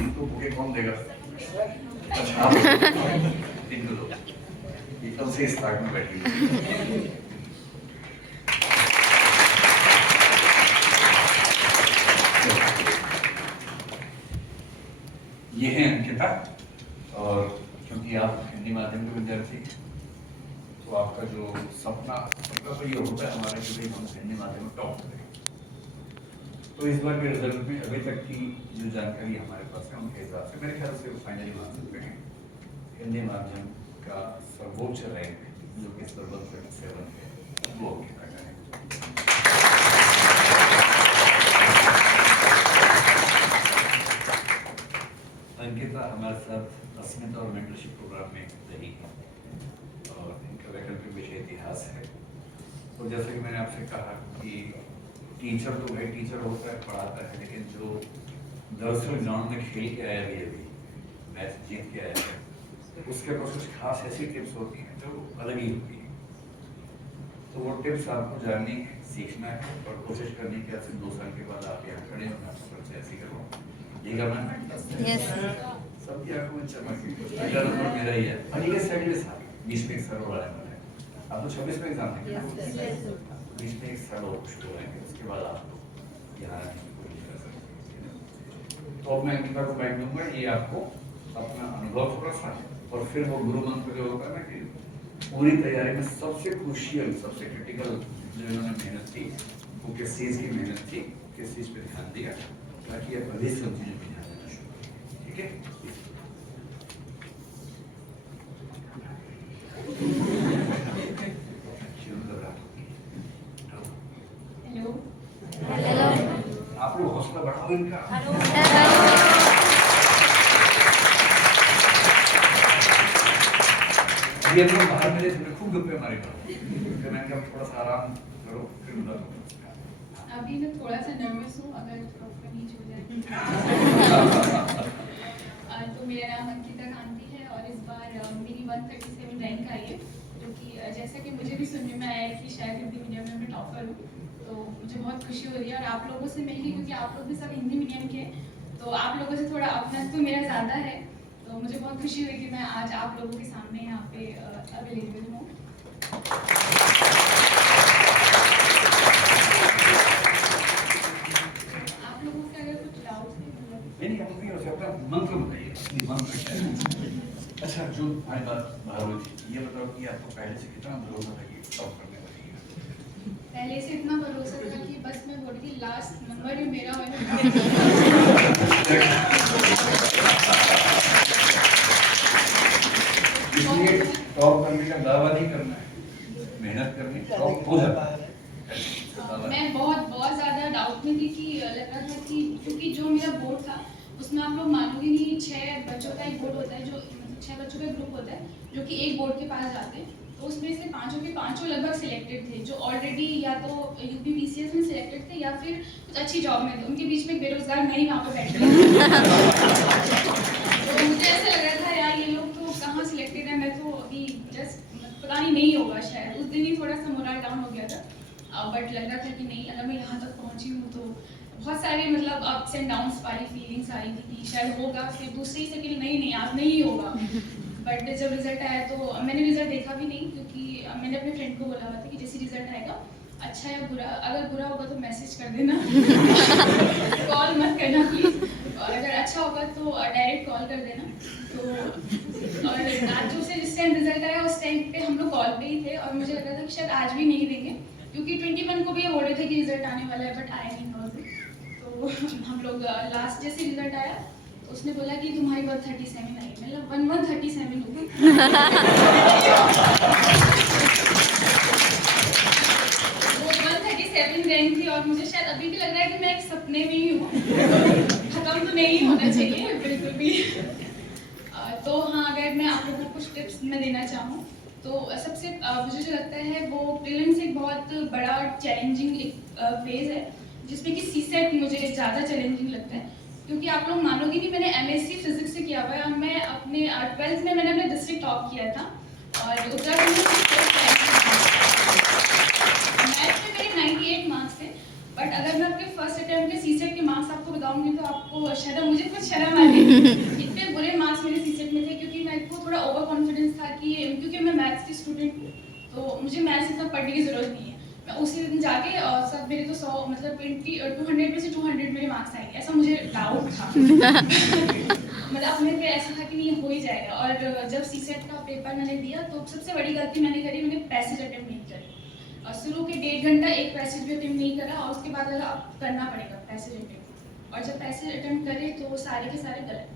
इनको बुके कौन देगा? अच्छा इनको दो, ये कल से स्टार्ट में बैठी है। ये है अंकिता, और क्योंकि आप हिंदी माध्यम के विद्यार्थी हैं तो आपका जो सपना तो ये होता है हमारा कि भाई हम हिंदी माध्यम में टॉप करें। तो इस बार के रिजल्ट में अभी तक की जो जानकारी हमारे पास है उनके हिसाब से मेरे ख्याल से फाइनली मान सकते हैं हिंदी माध्यम का सर्वोच्च रैंक जो कि 7 है वो अंकिता का है। अंकिता हमारे साथ अस्मिता और मेंटरशिप प्रोग्राम में रही है और इनका वैकल्पिक विषय इतिहास है। तो जैसे कि मैंने आपसे कहा कि टीचर तो भाई टीचर होता है, पढ़ाता है, लेकिन जो दरअसल ग्राउंड में खेल के आया भी अभी मैच जीत के आया है तो उसके पास कुछ खास ऐसी टिप्स होती हैं जो अलग ही होती हैं। तो वो टिप्स आपको जाननी है, सीखना है और कोशिश करनी है कि आज से 2 साल के बाद आप यहाँ खड़े हो आपको ऐसी करो ये करना है। सबकी आंखों में चमक है, पहला नंबर मेरा ही है। अगले साइड में 20 में 1 साल वाला है, आप तो 26 में एग्जाम देंगे, 20 में 1 साल और शुरू होंगे, उसके बाद आप यहाँ कर सकते हैं। तो अब मैं अंकिता को बैठ दूंगा, ये आपको अपना अनुभव थोड़ा सा और फिर वो गुरु मंत्र जो होता है ना कि पूरी तैयारी में सबसे क्रूशियल सबसे क्रिटिकल जो इन्होंने मेहनत की वो किस चीज़ की मेहनत की, किस चीज़ पे ध्यान दिया, ताकि आप अभी से उन चीज़ों पर ध्यान देना शुरू करें। ठीक है, आप लोग हौसला बढ़ाओ इनका। ये लोग बाहर मेरे खूब गप्पे मारेगा, तो मैंने कहा थोड़ा सा आराम करो फिर बता दो। अभी मैं थोड़ा सा नर्वस हूँ, अगर प्रॉपर नीच हो जाए। तो मेरा नाम अंकिता कांति है और इस बार मेरी 137 रैंक आई है, जो कि जैसा कि मुझे भी सुनने में आया है कि शायद हिंदी मीडियम में मैं टॉपर हूँ, तो मुझे बहुत खुशी हो रही है। और आप लोगों से मिलके, क्योंकि आप लोग भी सब हिंदी मीडियम के हैं, तो आप लोगों से थोड़ा अपना तो मेरा ज़्यादा है, तो मुझे बहुत खुशी हुई कि मैं आज आप लोगों के सामने यहाँ पे अवेलेबल हूँ। आप लोगों के अगर कुछ डाउट्स मंत्र बताइए, मंत्र क्या है? अच्छा, जो हमारी बात बाहर हुई थी, ये बताओ कि आपको पहले से कितना भरोसा था कि टॉप करने वाली है? पहले से इतना भरोसा था कि बस मैं बोल रही लास्ट नंबर ही मेरा हो। इसलिए टॉप करने का दावा नहीं करना है, मेहनत करनी, टॉप हो जाता है। मैं बहुत ज़्यादा डाउट में थी कि लग रहा था कि क्योंकि जो मेरा बोर्ड था उसमें आप लोग मानोगे नहीं, 6 बच्चों का एक बोर्ड होता है, जो 6 बच्चों का ग्रुप होता है जो कि एक बोर्ड के पास जाते हैं, तो उसमें से 5 के 5 लगभग सिलेक्टेड थे, जो ऑलरेडी या तो यूपीपीसीएस में सिलेक्टेड थे या फिर कुछ अच्छी जॉब में थे। उनके बीच में एक बेरोजगार मैं ही वहाँ पर बैठी तो मुझे ऐसा लग रहा था यार ये लोग तो कहाँ सिलेक्टेड है, मैं तो अभी जस्ट पता नहीं होगा, शायद उस दिन ही थोड़ा सा मोरल डाउन हो गया था। बट लग रहा था कि नहीं, अगर मैं यहाँ तक पहुँची हूँ तो बहुत सारे मतलब अप्स एंड डाउन्स वाली फीलिंग्स आ रही थी कि शायद होगा, फिर दूसरी सेकंड नहीं आज नहीं होगा। बट जब रिजल्ट आया तो मैंने रिजल्ट देखा भी नहीं, क्योंकि मैंने अपने फ्रेंड को बोला हुआ था कि जैसे रिजल्ट आएगा, अच्छा या बुरा, अगर बुरा होगा तो मैसेज कर देना कॉल मत करना प्लीज़, और अगर अच्छा होगा तो डायरेक्ट कॉल कर देना। तो और आज जिस टाइम रिजल्ट आया उस टाइम पे हम लोग कॉल पे ही थे और मुझे लग रहा था कि शायद आज भी नहीं देंगे, क्योंकि 21 को भी ये बोल रहे थे कि रिजल्ट आने वाला है, बट आया नहीं था उस दिन। तो हम लोग लास्ट जैसे रिजल्ट आया तो उसने बोला कि तुम्हारी 137 आई, मतलब 137 होगी। वो 137 रैंक थी और मुझे शायद अभी भी लग रहा है कि मैं एक सपने में ही हूँ, खत्म तो नहीं होना चाहिए बिल्कुल भी। तो हाँ, अगर मैं आप लोगों को कुछ टिप्स मैं देना चाहूँ तो सबसे मुझे जो लगता है वो प्रीलिम्स एक बहुत बड़ा चैलेंजिंग एक फेज है, जिसमें कि सीसेट मुझे ज़्यादा चैलेंजिंग लगता है, क्योंकि आप लोग मानोगे नहीं, मैंने एमएससी फिजिक्स से किया हुआ है और मैं अपने 12th में मैंने अपने डिस्ट्रिक्ट टॉप किया था और उत्तराखंड मैथ में मेरे 98 मार्क्स थे। बट अगर मैं अपने फर्स्ट अटेम्प्ट के सीसेट के मार्क्स आपको बताऊंगी तो आपको तो शर्म, मुझे कुछ शर्म आ रही थी। इतने बुरे मार्क्स मेरे सीसेट में थे क्योंकि मेरे को थोड़ा ओवर कॉन्फिडेंस था कि क्योंकि मैं मैथ्स की स्टूडेंट हूँ, तो मुझे मैथ्स इतना पढ़ने की ज़रूरत नहीं है। मैं उसी दिन जाके सब मेरे तो 100 मतलब 200 में से 200 मेरे मार्क्स आएंगे, ऐसा मुझे डाउट था। मतलब अपने पे ऐसा था कि नहीं हो ही जाएगा। और जब सीसेट का पेपर मैंने दिया तो सबसे बड़ी गलती मैंने करी, मैंने पैसेज अटेम्प्ट नहीं करी। और शुरू के 1.5 घंटा एक पैसेज भी अटेम्प्ट नहीं करा, और उसके बाद लगा अब करना पड़ेगा पैसेज अटेम्प्ट। और जब पैसेज अटेम्प्ट करे तो सारे के सारे गलत,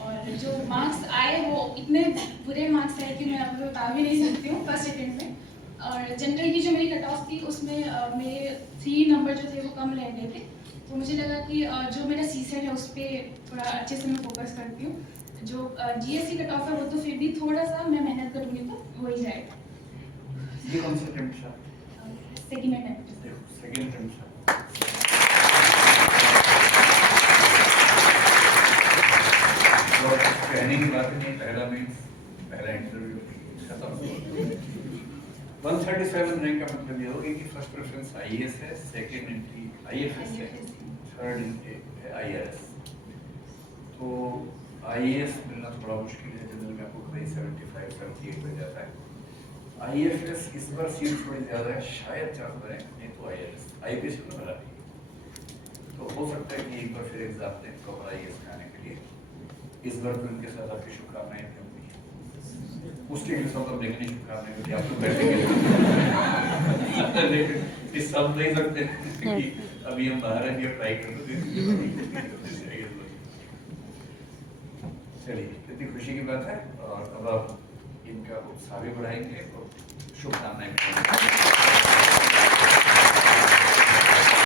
और जो मार्क्स आए वो इतने बुरे मार्क्स आए कि मैं आपको बता भी नहीं सकती हूँ फर्स्ट अटेम्प्ट में। और जनरल की जो मेरी कट ऑफ थी उसमें मेरे 3 नंबर जो थे वो कम रह गए थे, तो मुझे लगा कि जो मेरा सीसेट है उस पर थोड़ा अच्छे से मैं फोकस करती हूँ। जो जीएससी कट ऑफ है वो तो फिर भी थोड़ा सा मैं मेहनत करूँगी तो हो ही जाएगा। ये कौन सा अटेम्प्ट था? Second attempt. सेकेंड अटेम्प्ट था। और कहने की बात नहीं, पहला मीन्स पहला इंटरव्यू खत्म। 137 रैंक का मतलब ये होगा कि फर्स्ट प्रेफरेंस आईएएस है, सेकंड एंट्री आईएफएस है, थर्ड एंट्री आईआरएस। तो आईएएस मिलना थोड़ा मुश्किल है, जनरल में आपको कहीं 75 78 हो जाता है। आईएफएस इस बार सीट थोड़ी ज़्यादा है, शायद चांस रहे, नहीं तो आईआरएस आईपीएस में मिला नहीं। तो हो सकता है कि एक बार फिर एग्जाम दें प्रॉपर आईएएस में आने के लिए। इस बार तो उनके साथ आपकी शुभकामनाएं भी होंगी, उसके लिए सब देखने की शुभकामनाएं होंगी। आप तो बैठेंगे इस सब नहीं सकते कि अभी हम बाहर हैं, ये ट्राई कर दो। चलिए, कितनी खुशी की बात है। और अब आप इनका उत्साह भी बढ़ाएंगे और शुभकामनाएं।